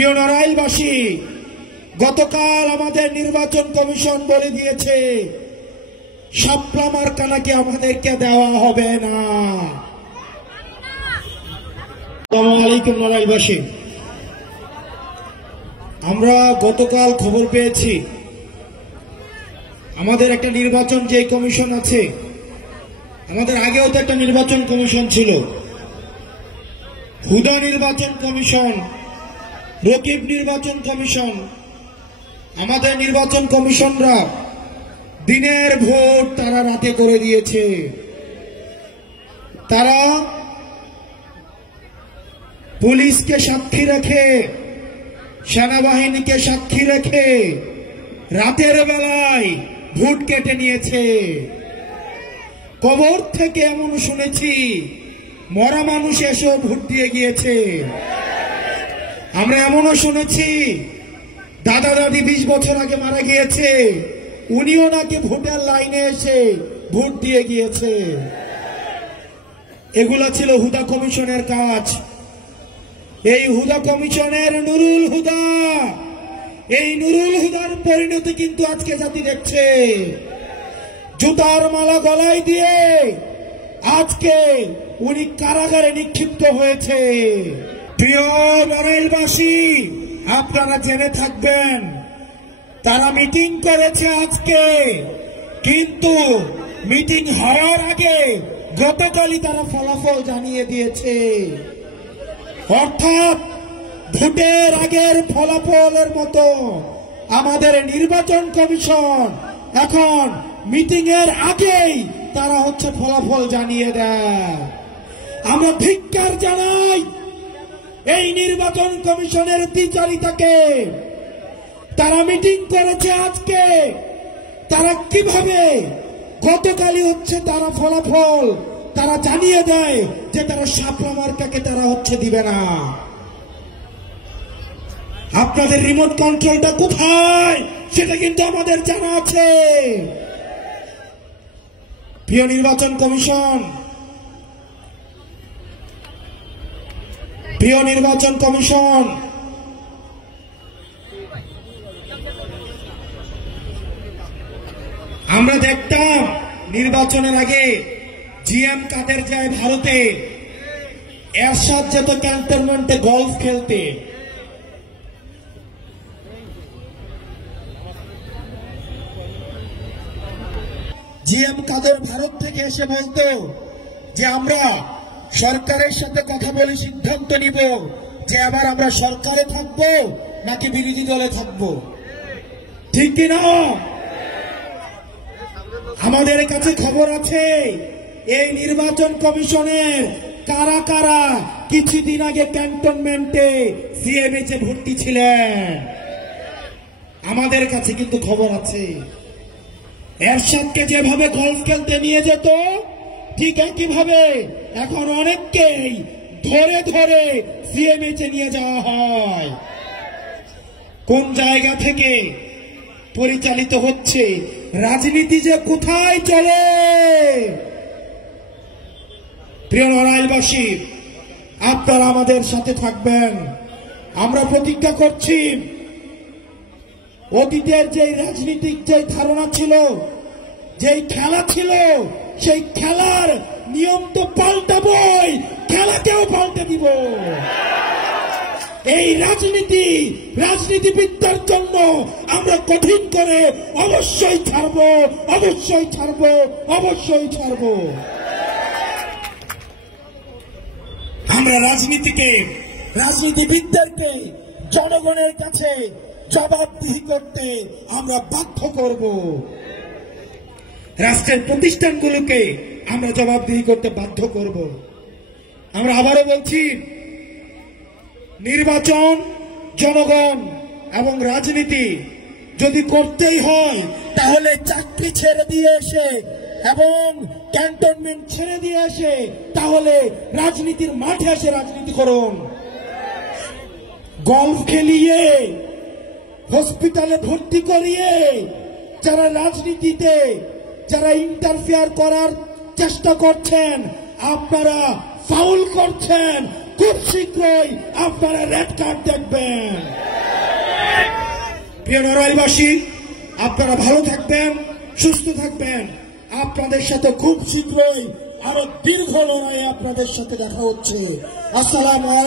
প্রিয় নড়াইলবাসী, গতকাল আমাদের নির্বাচন কমিশন বলে দিয়েছে শাপলা মার্কা নাকি আমাদেরকে দেওয়া হবে না। আসসালামু আলাইকুম নড়াইলবাসী, আমরা গতকাল খবর পেয়েছি আমাদের একটা নির্বাচন যে কমিশন আছে, আমাদের আগেও তো একটা নির্বাচন কমিশন ছিল, হুদা নির্বাচন কমিশন, রকিব নির্বাচন কমিশন। আমাদের নির্বাচন কমিশনরা দিনের ভোট তারা রাতে করে দিয়েছে। তারা পুলিশকে সাক্ষী রেখে, সেনাবাহিনীকে সাক্ষী রেখে রাতের বেলায় ভোট কেটে নিয়েছে। কবর থেকে এমন শুনেছি মরা মানুষ এসেও ভোট দিয়ে গিয়েছে। আমরা এমনও শুনেছি দাদা দাদি 20 বছর আগে মারা গিয়েছে, উনিও নাকি ভোটের লাইনে এসে ভোট দিয়ে গিয়েছে। এগুলা ছিল হুদা কমিশনের কাজ। এই হুদা কমিশনের নুরুল হুদা, এই নুরুল হুদার পরিণতি কিন্তু আজকে জাতি দেখছে। জুতার মালা গলায় দিয়ে আজকে উনি কারাগারে নিক্ষিপ্ত হয়েছে। প্রিয় নড়াইলবাসী, আপনারা জেনে থাকবেন তারা মিটিং করেছে আজকে, কিন্তু মিটিং হওয়ার আগে গতকালই তারা ফলাফল জানিয়ে দিয়েছে। অর্থাৎ ভোটের আগের ফলাফলের মতো আমাদের নির্বাচন কমিশন এখন মিটিং এর আগেই তারা ফলাফল জানিয়ে দেয়। আমরা ধিক্কার জানাই এই নির্বাচন কমিশনের দ্বিচারিতাকে। তারা মিটিং করেছে আজকে, তারা কিভাবে গতকালই তারা ফলাফল তারা জানিয়ে দেয় যে তারা শাপলা মার্কাকে তারা দিবে না। আপনাদের রিমোট কন্ট্রোলটা কোথায় সেটা কিন্তু আমাদের জানা আছে। প্রিয় নির্বাচন কমিশন, প্রিয় নির্বাচন কমিশন, আমরা দেখতাম নির্বাচনের আগে জিএম কাদের যায় ভারতে, এরশাদ যেত ক্যান্টনমেন্টে গলফ খেলতে। জিএম কাদের ভারত থেকে এসে বলতো যে আমরা সরকারের সাথে কথা বলে সিদ্ধান্ত নিব যে আবার আমরা সরকারে থাকবো নাকি বিরোধী দলে থাকবো, ঠিক কিনা? আমাদের কাছে খবর আছে এই নির্বাচন কমিশনের কারা কারা কিছুদিন আগে ক্যান্টনমেন্টে সিএমএইচে ভর্তি ছিলেন। আমাদের কাছে কিন্তু খবর আছে। এরশাদকে যেভাবে গলফ খেলতে নিয়ে যেত, ঠিক একইভাবে এখন অনেককেই ধরে ধরে সিএমএইচে নিয়ে যাওয়া হয়। কোন জায়গা থেকে পরিচালিত হচ্ছে রাজনীতি যে কোথায় চলে? প্রিয় নড়াইলবাসী, আপনারা আমাদের সাথে থাকবেন। আমরা প্রতিজ্ঞা করছি অতীতের যে রাজনীতিক যে ধারণা ছিল, যেই খেলা ছিল, সেই খেলার নিয়ম তো পাল্টাবই, খেলাকেও পাল্টে দিব। এই রাজনীতিবিদদের জন্য আমরা কঠিন করে অবশ্যই ছাড়বো, অবশ্যই ছাড়বো, অবশ্যই ছাড়বো। আমরা রাজনীতিবিদদেরকে জনগণের কাছে জবাবদিহি করতে আমরা বাধ্য করব। রাষ্ট্রের প্রতিষ্ঠানগুলোকে আমরা জবাবদিহি করতে বাধ্য করব। আমরা আবারও বলছি, নির্বাচন, জনগণ এবং রাজনীতি যদি করতেই হয় তাহলে চাকরি ছেড়ে দিয়ে এসে এবং ক্যান্টনমেন্ট ছেড়ে দিয়ে এসে তাহলে রাজনীতির মাঠে এসে রাজনীতি করুন। গলফ খেলিয়ে, হসপিটালে ভর্তি করিয়ে যারা রাজনীতিতে যারা ইন্টারফেয়ার করার চেষ্টা করছেন, আপনারা ফাউল করছেন, খুব শীঘ্রই আপনারা রেড কার্ড দেখবেন। প্রিয় নড়াইলবাসী, আপনারা ভালো থাকবেন, সুস্থ থাকবেন। আপনাদের সাথে খুব শীঘ্রই আরো দীর্ঘ লড়াইয়ে আপনাদের সাথে দেখা হচ্ছে। আসসালামু আলাইকুম।